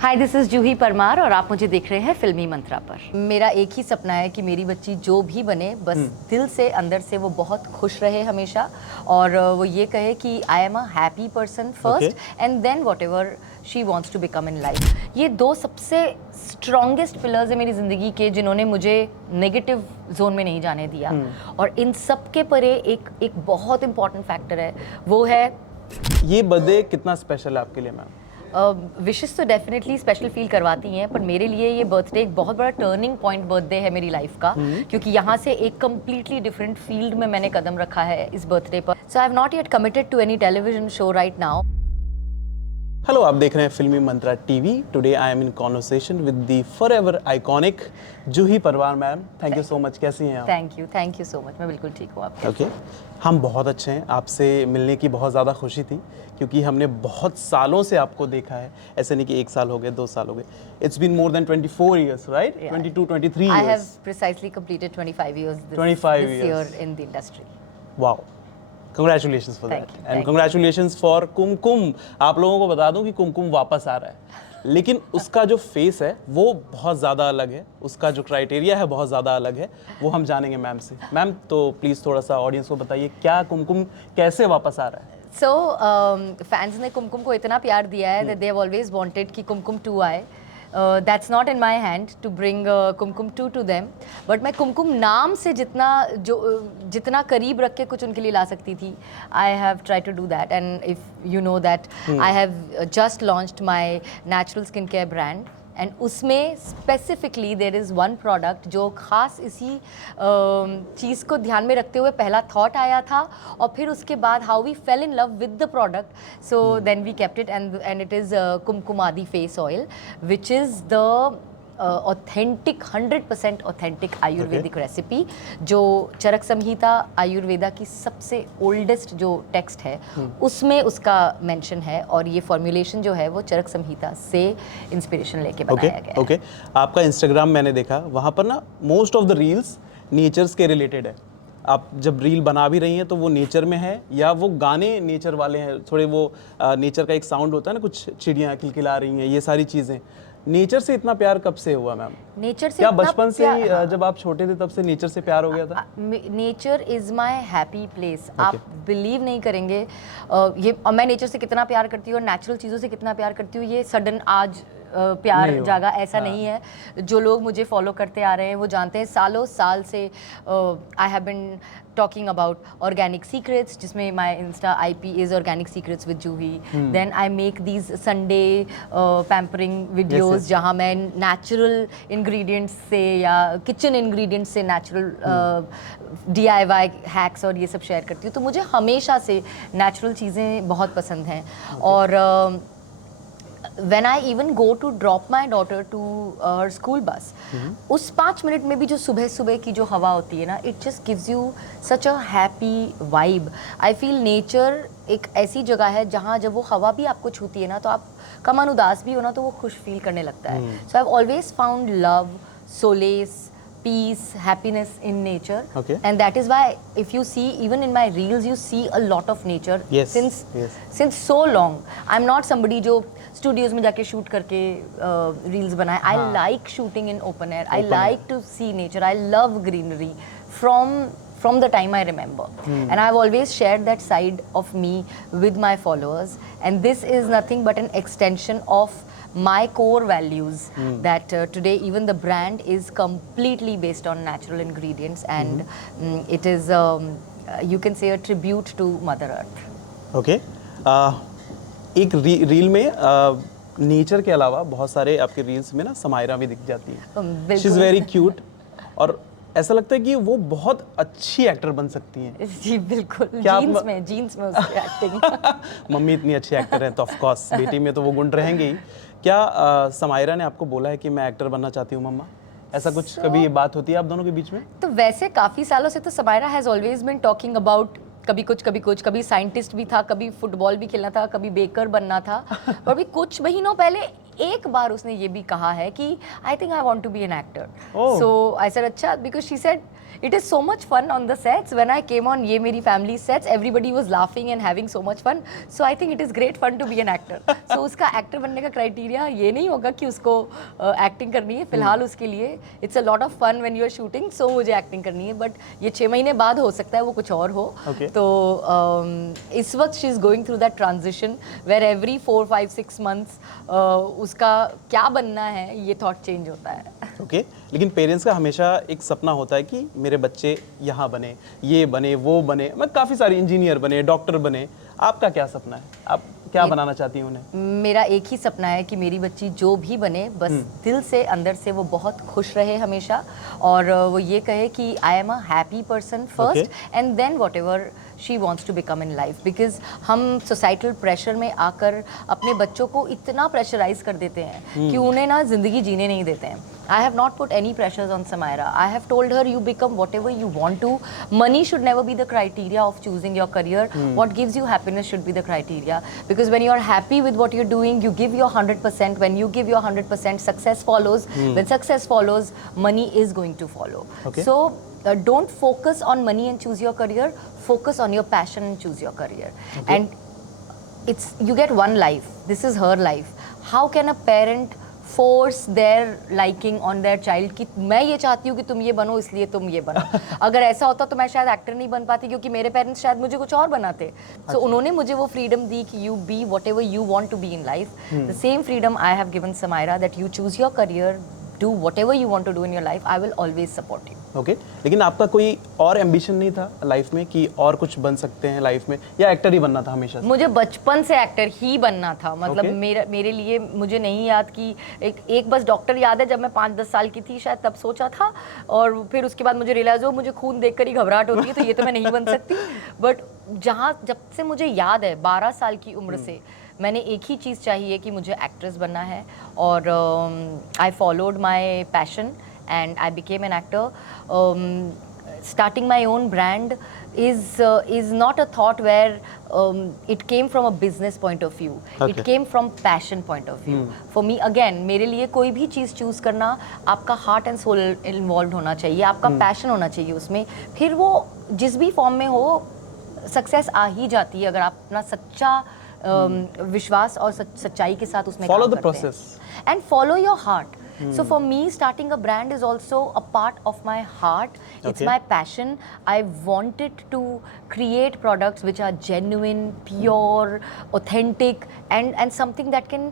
Hi, this is जूही परमार और आप मुझे देख रहे हैं फिल्मी मंत्रा पर। मेरा एक ही सपना है कि मेरी बच्ची जो भी बने बस दिल से अंदर से वो बहुत खुश रहे हमेशा, और वो ये कहे कि I am a happy person first and then whatever she wants to become in life. ये दो सबसे स्ट्रॉन्गेस्ट पिलर्स है मेरी ज़िंदगी के, जिन्होंने मुझे नेगेटिव जोन में नहीं जाने दिया। और इन सब के परे एक बहुत इंपॉर्टेंट फैक्टर है, वो है ये बर्थडे कितना स्पेशल है आपके लिए मैम? विशेस तो डेफिनेटली स्पेशल फील करवाती हैं, पर मेरे लिए ये बर्थडे एक बहुत बड़ा टर्निंग पॉइंट बर्थडे है मेरी लाइफ का, क्योंकि यहाँ से एक कम्प्लीटली डिफरेंट फील्ड में मैंने कदम रखा है इस बर्थडे पर। So I have not yet committed to any television show right now. Hello, आप देख रहे हैं Filmi Mantra TV. Today I am in conversation with the forever iconic Juhi Parmar ma'am. Thank you so much. कैसी हैं आप? Thank you so much. मैं बिल्कुल ठीक हूँ। आप ओके, हम बहुत अच्छे हैं। आपसे मिलने की बहुत ज़्यादा खुशी थी, क्योंकि हमने बहुत सालों से आपको देखा है। ऐसे नहीं कि 1 साल हो गए, 2 साल हो गए। It's been more than 24 years, right? 22, 23 years. I have precisely completed 25 years this year in the industry. Wow. Congratulations for that. Thank you. And congratulations for कुमकुम। आप लोगों को बता दूं कि कुमकुम वापस आ रहा है, लेकिन उसका जो फेस है वो बहुत ज़्यादा अलग है, उसका जो क्राइटेरिया है बहुत ज़्यादा अलग है। वो हम जानेंगे मैम से। मैम, तो प्लीज़ थोड़ा सा ऑडियंस को बताइए, क्या कुमकुम कैसे वापस आ रहा है? So फैंस ने कुमकुम को इतना प्यार दिया है that they have always wanted कि कुमकुम 2 आए। That's not in my hand to bring Kumkum 2 to them, but मैं कुमकुम नाम से जितना करीब रख के कुछ उनके लिए ला सकती थी, I have tried to do that. And if you know that I have just launched my natural skincare brand, and उसमें specifically there is one product जो ख़ास इसी चीज़ को ध्यान में रखते हुए पहला थॉट आया था, और फिर उसके बाद how we fell in love with the product, so then we kept it and it is Kumkumadi face oil, which is the authentic 100% authentic ayurvedic recipe, जो चरक संहिता आयुर्वेदा की सबसे ओल्डेस्ट जो टेक्स्ट है उसमें उसका मेंशन है, और ये फॉर्मुलेशन जो है वो चरक संहिता से इंस्पिरेशन लेके बनाया गया है। ओके, आपका इंस्टाग्राम मैंने देखा, वहाँ पर ना most of the reels natures के रिलेटेड है। आप जब रील बना भी रही हैं तो वो नेचर में है, या वो गाने नेचर वाले हैं थोड़े, वो नेचर का एक साउंड होता है ना, कुछ चिड़ियाँ किलकिला रही हैं, ये सारी चीज़ें। नेचर से इतना प्यार कब से हुआ मैम? नेचर से क्या बचपन से ही जब आप छोटे थे तब से नेचर से प्यार हो गया था? Nature is my happy place. आप बिलीव नहीं करेंगे ये, और मैं नेचर से कितना प्यार करती हूँ और नेचुरल चीज़ों से कितना प्यार करती हूँ, ये सडन आज प्यार जागा ऐसा नहीं है। जो लोग मुझे फॉलो करते आ रहे हैं वो जानते हैं, सालों साल से I have been talking about organic secrets, जिसमें my insta IP is organic secrets with Juhi. Then I make these Sunday pampering videos जहाँ मैं नेचुरल इंग्रेडिएंट्स से या किचन इंग्रेडिएंट्स से नेचुरल DIY हैक्स और ये सब शेयर करती हूँ। तो मुझे हमेशा से नेचुरल चीज़ें बहुत पसंद हैं। और when I even go to drop my daughter to her school bus, उस 5 मिनट में भी जो सुबह सुबह की जो हवा होती है ना, it just gives you such a happy vibe. I feel nature एक ऐसी जगह है जहाँ जब वो हवा भी आपको छूती है ना, तो आप का मन उदास भी हो ना तो वो खुश फील करने लगता है। So I've always found love, solace, peace, happiness in nature. Okay. And that is why if you see, even in my reels you see a lot of nature. Yes. Since so long. I'm not somebody जो studios में जाके shoot करके reels बनाए। I like shooting in open air, I like to see nature, I love greenery from the time I remember. And I've always shared that side of me with my followers, and this is nothing but an extension of my core values, that today even the brand is completely based on natural ingredients, and it is you can say a tribute to Mother Earth. Okay. एक reel में nature के अलावा बहुत सारे आपके reels में ना समायरा भी दिख जाती है। शी इज़ वेरी क्यूट, और ऐसा लगता है कि वो बहुत अच्छी एक्टर बन सकती हैं। जी बिल्कुल। जीन्स में उसकी एक्टिंग मम्मी इतनी अच्छी एक्टर है तो ऑफ कोर्स बेटी में तो वो गुण रहेंगे ही। क्या समायरा ने आपको बोला है कि मैं एक्टर बनना चाहती हूँ मम्मा? ऐसा कुछ कभी ये बात होती है आप दोनों के बीच में? तो वैसे काफ़ी सालों से तो Samaira has always been talking about कभी कुछ, कभी साइंटिस्ट भी था, कभी फुटबॉल भी खेलना था, कभी बेकर बनना था। और भी कुछ महीनों पहले एक बार उसने ये भी कहा है कि I think I want to be an actor. Oh. So I said अच्छा, because she said it is so much fun on the sets. When I came on Ye Meri Family sets, everybody was laughing and having so much fun. So I think it is great fun to be an actor. So उसका actor बनने का criteria ये नहीं होगा कि उसको acting करनी है. फिलहाल उसके लिए it's a lot of fun when you are shooting, so मुझे एक्टिंग करनी है. बट ये 6 महीने बाद हो सकता है वो कुछ और हो. Okay. तो इस वक्त she is going through that transition where every 4, 5, 6 months उसका क्या बनना है ये थॉट चेंज होता है. ओके लेकिन पेरेंट्स का हमेशा एक सपना होता है कि मेरे बच्चे यहाँ बने, ये बने, वो बने, मैं काफ़ी सारे इंजीनियर बने, डॉक्टर बने. आपका क्या सपना है? आप क्या बनाना चाहती हैं उन्हें? मेरा एक ही सपना है कि मेरी बच्ची जो भी बने बस दिल से अंदर से वो बहुत खुश रहे हमेशा, और वो ये कहे कि I am a happy person first and then whatever she wants to become in life. Because हम सोसाइटल प्रेशर में आकर अपने बच्चों को इतना प्रेशराइज कर देते हैं कि उन्हें ना ज़िंदगी जीने नहीं देते हैं. I have not put any pressures on Samaira. I have told her you become whatever you want to. Money should never be the criteria of choosing your career. What gives you happiness should be the criteria. Because when you are happy with what you're doing, you give your 100%. When you give your 100%, success follows. When success follows, money is going to follow. Okay. So don't focus on money and choose your career. Focus on your passion and choose your career. Okay. And you get one life. This is her life. How can a parent force their liking on their child कि मैं ये चाहती हूँ कि तुम ये बनो इसलिए तुम ये बनो. अगर ऐसा होता तो मैं शायद एक्टर नहीं बन पाती, क्योंकि मेरे पेरेंट्स शायद मुझे कुछ और बनाते. सो उन्होंने मुझे वो फ्रीडम दी कि you be whatever you want to be in life. The same freedom I have given Samaira that you choose your career, do whatever you want to do in your life. I will always support you. Okay लेकिन आपका कोई और ambition नहीं था life में कि और कुछ बन सकते हैं लाइफ में, या एक्टर ही बनना था हमेशा से? मुझे बचपन से एक्टर ही बनना था. मतलब मेरे लिए मुझे नहीं याद कि एक बस डॉक्टर याद है जब मैं 5-10 साल की थी शायद, तब सोचा था. और फिर उसके बाद मुझे रियलाइज हो मुझे खून देखकर ही घबराहट होती है, तो ये तो मैं नहीं बन सकती. बट जब से मुझे याद है 12 साल की उम्र से मैंने एक ही चीज़ चाहिए कि मुझे एक्ट्रेस बनना है. और I followed my passion and I became an actor. Starting my own brand is not a thought where it came from a business point of view. Okay. It came from passion point of view. For me again, मेरे लिए कोई भी चीज़ choose करना आपका heart and soul involve होना चाहिए, आपका passion होना चाहिए उसमें. फिर वो जिस भी फॉर्म में हो सक्सेस आ ही जाती है अगर आप अपना सच्चा विश्वास और सच्चाई के साथ उसमें Follow काम the करते process. हैं. And follow your heart. So for me, starting a brand is also a part of my heart. It's Okay. my passion. I wanted to create products which are genuine, pure, authentic, and something that can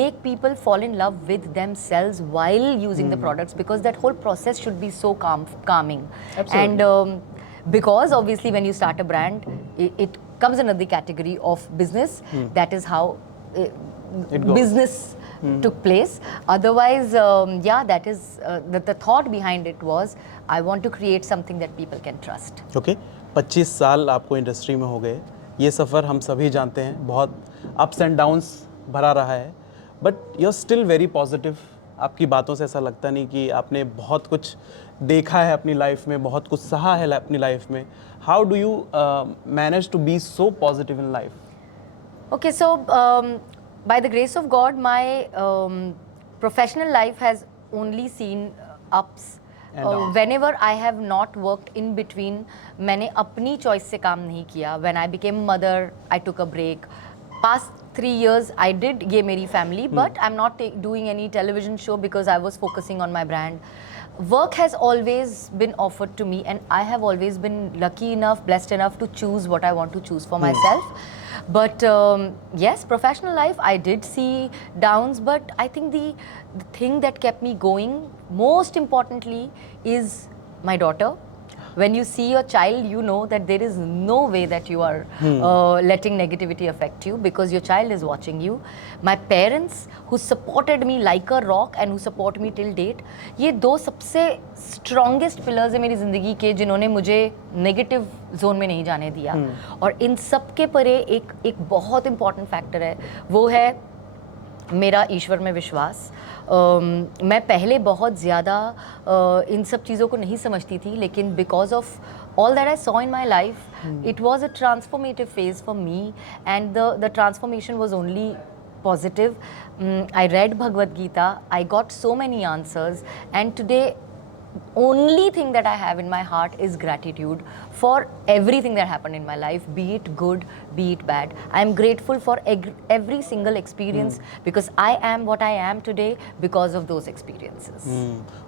make people fall in love with themselves while using the products, because that whole process should be so calming. Absolutely. And because obviously when you start a brand, it comes under the category of business. That is how It goes. business took place. Otherwise, that is the thought behind it was I want to create something that people can trust. Okay 25 साल आपको industry में हो गए. ये सफ़र हम सभी जानते हैं, बहुत अप्स एंड डाउन्स भरा रहा है, but you are still very positive. आपकी बातों से ऐसा लगता नहीं कि आपने बहुत कुछ देखा है अपनी लाइफ में, बहुत कुछ सहा है अपनी लाइफ में. How do you manage to be so positive in life? Okay, so by the grace of God, my professional life has only seen ups. And downs. Whenever I have not worked in between, मैंने अपनी choice से काम नहीं किया. When I became mother, I took a break. Past 3 years, I did Ye Meri Family, but I'm not doing any television show because I was focusing on my brand. Work has always been offered to me, and I have always been lucky enough, blessed enough to choose what I want to choose for myself. But yes, professional life, I did see downs, but I think the thing that kept me going, most importantly, is my daughter. When you see your child, you know that there is no way that you are letting negativity affect you, because your child is watching you. My parents, who supported me like a rock and who support me till date, ये दो सबसे strongest pillars है मेरी ज़िंदगी के, जिन्होंने मुझे negative zone में नहीं जाने दिया. और इन सब के परे एक बहुत important factor है, वो है मेरा ईश्वर में विश्वास. मैं पहले बहुत ज़्यादा इन सब चीज़ों को नहीं समझती थी, लेकिन because of all that I saw in my life, it was a transformative phase for me, and the transformation was only positive. I read Bhagavad Gita. I got so many answers, and today only thing that I have in my heart is gratitude for everything that happened in my life, be it good, be it bad. I am grateful for every single experience because I am what I am today because of those experiences.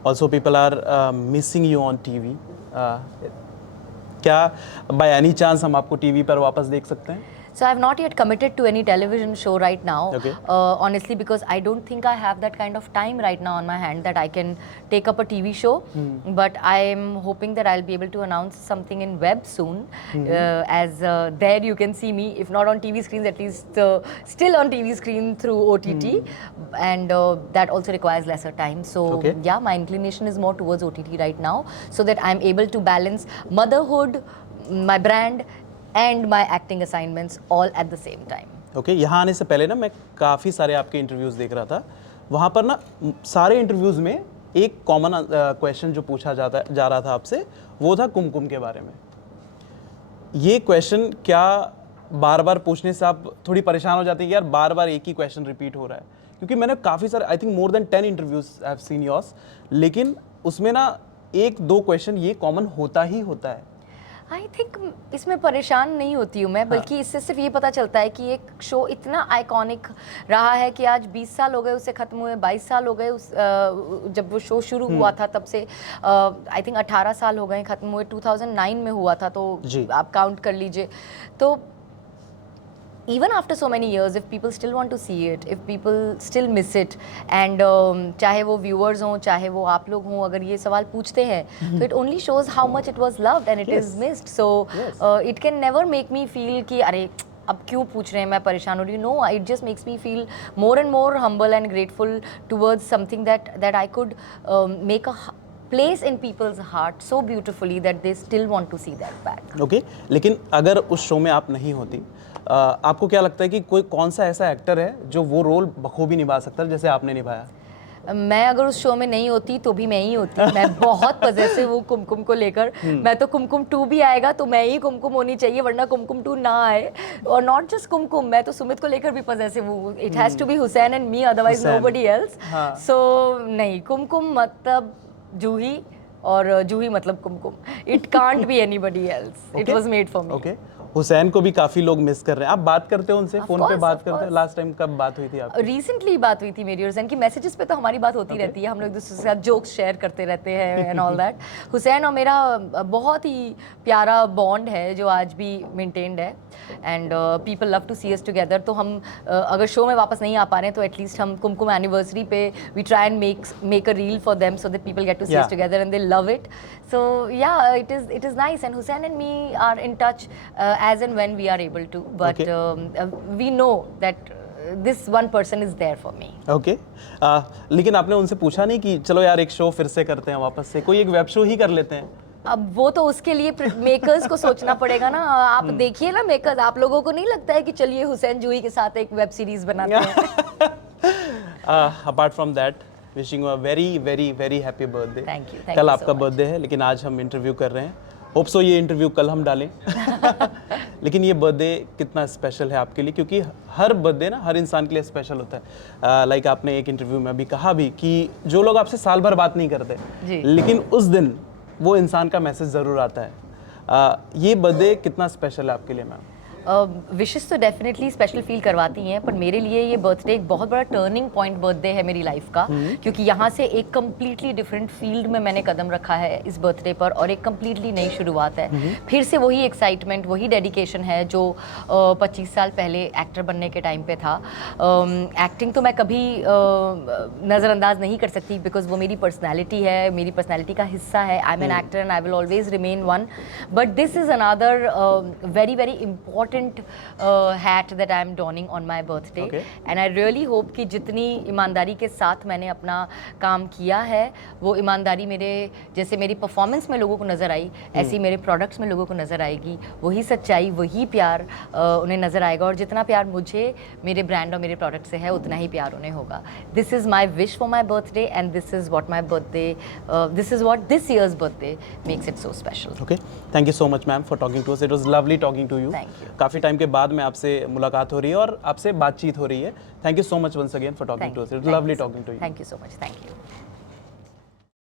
Also, people are missing you on TV. क्या by any chance हम आपको TV पर वापस देख सकते हैं? So I have not yet committed to any television show right now, Okay. Honestly, because I don't think I have that kind of time right now on my hand that I can take up a TV show. But I am hoping that I'll be able to announce something in web soon. As there you can see me, if not on TV screens, at least still on TV screen through OTT, and that also requires lesser time. So Okay. yeah, my inclination is more towards OTT right now, so that I'm able to balance motherhood, my brand, and my acting assignments all at the same time. Okay यहाँ आने से पहले ना मैं काफ़ी सारे आपके interviews देख रहा था, वहाँ पर ना सारे इंटरव्यूज़ में एक कॉमन क्वेश्चन जो पूछा जा रहा था आपसे, वो था कुमकुम के बारे में। ये क्वेश्चन क्या बार बार पूछने से आप थोड़ी परेशान हो जाते हैं कि यार बार बार एक ही क्वेश्चन रिपीट हो रहा है? क्योंकि मैंने काफ़ी सारे, I think more than 10 interviews I have seen yours, लेकिन उसमें ना एक दो क्वेश्चन ये कॉमन होता ही होता है। आई थिंक इसमें परेशान नहीं होती हूँ मैं, बल्कि इससे सिर्फ ये पता चलता है कि एक शो इतना आइकॉनिक रहा है कि आज 20 साल हो गए उसे ख़त्म हुए, 22 साल हो गए उस जब वो शो शुरू हुआ था तब से आई थिंक 18 साल हो गए ख़त्म हुए, 2009 में हुआ था, तो आप काउंट कर लीजिए। तो even after so many years, if people still want to see it, if people still miss it, and चाहे वो viewers हों, चाहे वो आप लोग हों, अगर ये सवाल पूछते हैं, तो it only shows how much it was loved and it is missed. So it can never make me feel कि अरे अब क्यों पूछ रहे हैं, मैं परेशान हो रही हूँ. No, it just makes me feel more and more humble and grateful towards something that I could make a place in people's heart so beautifully that they still want to see that back. Okay, लेकिन अगर उस show में आप नहीं होती, आपको क्या लगता है कि कोई कौन सा ऐसा एक्टर है जो वो रोल बखूबी निभा सकता है जैसे आपने निभाया? मैं अगर उस शो में नहीं होती तो भी मैं ही होती। मैं बहुत पजेसिव हूँ कुमकुम को लेकर। मैं तो कुमकुम 2 भी आएगा तो मैं ही कुमकुम होनी चाहिए, वरना कुमकुम 2 ना आए। और नॉट जस्ट कुमकुम, मैं तो सुमित को लेकर भी पजेसिव हूँ। It has to be Hussain and me, otherwise nobody else. So नहीं, कुमकुम मतलब जूही और जूही मतलब Kumkum. It can't be anybody else, it was made for me. Okay, Hussain को भी काफी लोग मिस कर रहे हैं। आप बात करते हो उनसे, फोन पे बात करते हो? लास्ट टाइम कब बात हुई थी आपकी? रिसेंटली बात हुई थी मेरी और हुसैन की। मैसेजेस पे तो हमारी बात होती रहती है, हम लोग एक दूसरे के साथ जोक्स शेयर करते रहते हैं एंड ऑल दैट। हुसैन और मेरा बहुत ही प्यारा बॉन्ड है जो आज भी मेंटेन्ड है, and people love to see us together. तो हम अगर शो में वापस नहीं आ पा रहे हैं तो एटलीस्ट हम कुमकुम एनिवर्सरी पे we try and make a reel for them so that people get to see us together and they love it. So yeah, it is nice, and Hussain and me are in touch as and when we are able to, but we know that this one person is there for me. Okay. लेकिन आपने उनसे पूछा नहीं कि चलो यार एक show फिर से करते हैं वापस से, कोई एक वेब शो ही कर लेते हैं? अब वो तो उसके लिए मेकर्स को सोचना पड़ेगा ना। आप देखिए ना मेकर्स, आप लोगों को नहीं लगता है कि चलिए हुसैन जूही के साथ एक वेब सीरीज बनाते हैं? Apart from that, wishing you a very very very happy birthday. Thank you. कल आपका बर्थडे है, लेकिन आज हम इंटरव्यू कर रहे हैं। होप सो ये इंटरव्यू कल हम डालें। लेकिन ये बर्थडे कितना स्पेशल है आपके लिए? क्योंकि हर बर्थडे ना हर इंसान के लिए स्पेशल होता है। लाइक आपने एक इंटरव्यू में अभी कहा भी कि जो लोग आपसे साल भर बात नहीं करते, लेकिन उस दिन वो इंसान का मैसेज ज़रूर आता है। ये बर्थडे कितना स्पेशल है आपके लिए मैम? विशेस तो डेफिनेटली स्पेशल फील करवाती हैं, पर मेरे लिए ये बर्थडे एक बहुत बड़ा टर्निंग पॉइंट बर्थडे है मेरी लाइफ का, क्योंकि यहाँ से एक कम्प्लीटली डिफरेंट फील्ड में मैंने कदम रखा है इस बर्थडे पर, और एक कम्प्लीटली नई शुरुआत है। फिर से वही एक्साइटमेंट, वही डेडिकेशन है जो 25 साल पहले एक्टर बनने के टाइम पे था। एक्टिंग तो मैं कभी नज़रअंदाज नहीं कर सकती, बिकॉज वो मेरी पर्सनैलिटी है, मेरी पर्सनैलिटी का हिस्सा है। I am an actor and I will always remain one, but this is another very very important hat that I am donning on my birthday, and I really hope कि जितनी ईमानदारी के साथ मैंने अपना काम किया है, वो ईमानदारी मेरे जैसे मेरी परफॉर्मेंस में लोगों को नज़र आई, ऐसी मेरे प्रोडक्ट्स में लोगों को नज़र आएगी। वही सच्चाई, वही प्यार उन्हें नज़र आएगा, और जितना प्यार मुझे मेरे ब्रांड और मेरे प्रोडक्ट से है उतना ही प्यार उन्हें होगा। This is my wish for my birthday, and this is what my birthday, this is what this year's birthday makes it so special. Okay, thank you so much ma'am for talking to us. It was lovely talking to you. Thank you. काफ़ी time के बाद में आपसे मुलाकात हो रही है और आपसे बातचीत हो रही है। Thank you so much once again for talking to us, it's lovely talking to you. Thank you so much, thank you.